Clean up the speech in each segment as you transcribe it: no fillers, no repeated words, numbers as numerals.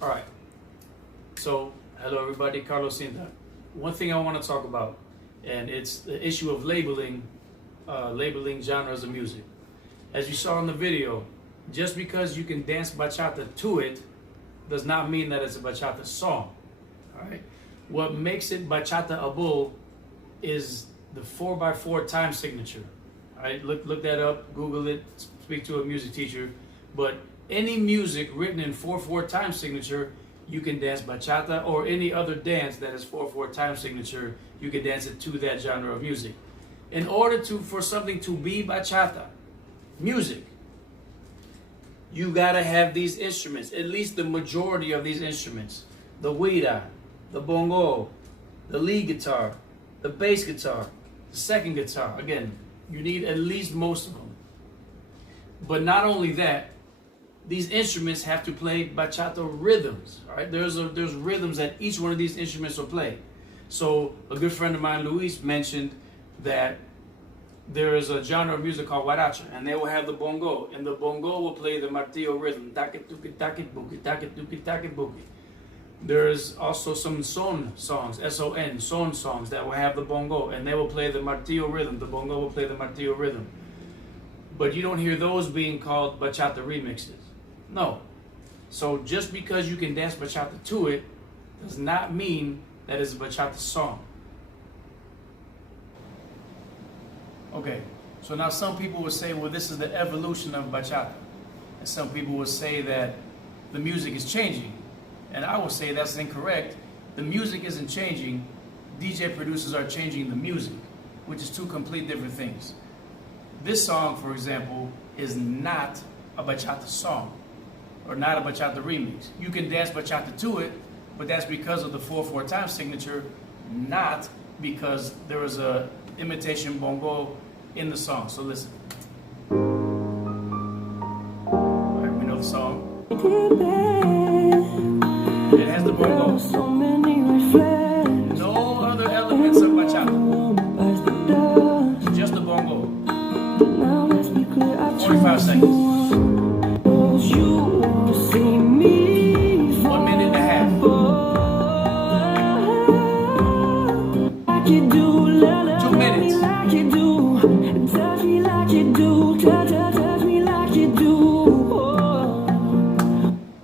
Alright, so hello everybody, Carlos Cinta. One thing I want to talk about, and it's the issue of labeling genres of music. As you saw in the video, just because you can dance bachata to it does not mean that it's a bachata song. Alright, what makes it bachata-able is the 4x4 time signature. Alright, look that up, Google it, speak to a music teacher. But any music written in 4/4 time signature, you can dance bachata, or any other dance that is 4/4 time signature, you can dance it to that genre of music. In order for something to be bachata music, you gotta have these instruments, at least the majority of these instruments: the guira, the bongo, the lead guitar, the bass guitar, the second guitar. Again, you need at least most of them. But not only that, these instruments have to play bachata rhythms. All right, there's rhythms that each one of these instruments will play. So a good friend of mine, Luis, mentioned that there is a genre of music called guaracha, and they will have the bongo, and the bongo will play the martillo rhythm, take tuki take buki, take tuki take buki. There's also some son songs, S-O-N, son songs that will have the bongo, and they will play the martillo rhythm. The bongo will play the martillo rhythm. But you don't hear those being called bachata remixes. No. So just because you can dance bachata to it does not mean that it's a bachata song. Okay, so now some people will say, well, this is the evolution of bachata. And some people will say that the music is changing. And I will say that's incorrect. The music isn't changing. DJ producers are changing the music, which is two complete different things. This song, for example, is not a bachata song, or not a bachata remix. You can dance bachata to it, but that's because of the 4/4 time signature, not because there was a imitation bongo in the song. So listen. All right, we know the song. It has the bongo. No other elements of bachata. Just the bongo. 45 seconds. 1 minute and a half. 2 minutes.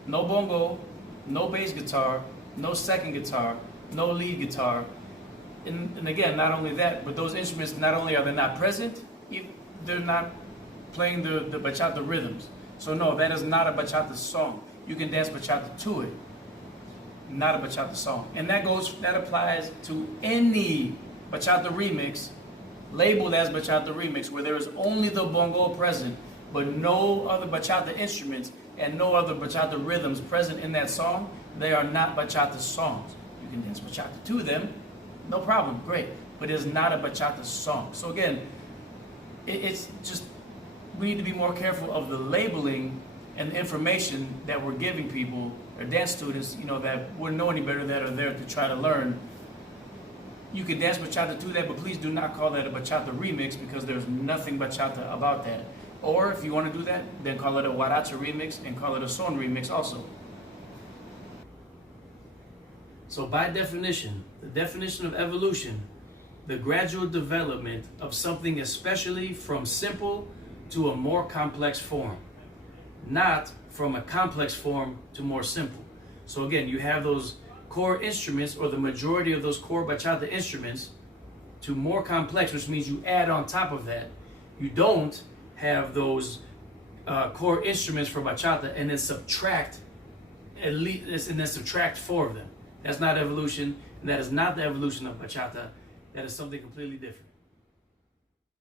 No bongo, no bass guitar, no second guitar, no lead guitar. And again, not only that, but those instruments, not only are they not present, they're not playing the bachata rhythms. So no, that is not a bachata song. You can dance bachata to it, not a bachata song. And that applies to any bachata remix labeled as bachata remix, where there is only the bongo present, but no other bachata instruments and no other bachata rhythms present in that song. They are not bachata songs. You can dance bachata to them, no problem, great, but it's not a bachata song. So again, it's just, we need to be more careful of the labeling and the information that we're giving people, or dance students, that wouldn't know any better, that are there to try to learn. You can dance bachata to that, but please do not call that a bachata remix, because there's nothing bachata about that. Or if you want to do that, then call it a guaracha remix and call it a son remix also. So by definition, the definition of evolution, the gradual development of something, especially from simple to a more complex form, not from a complex form to more simple. So again, you have those core instruments, or the majority of those core bachata instruments, to more complex, which means you add on top of that. You don't have those core instruments for bachata and then subtract four of them. That's not evolution, and that is not the evolution of bachata. That is something completely different.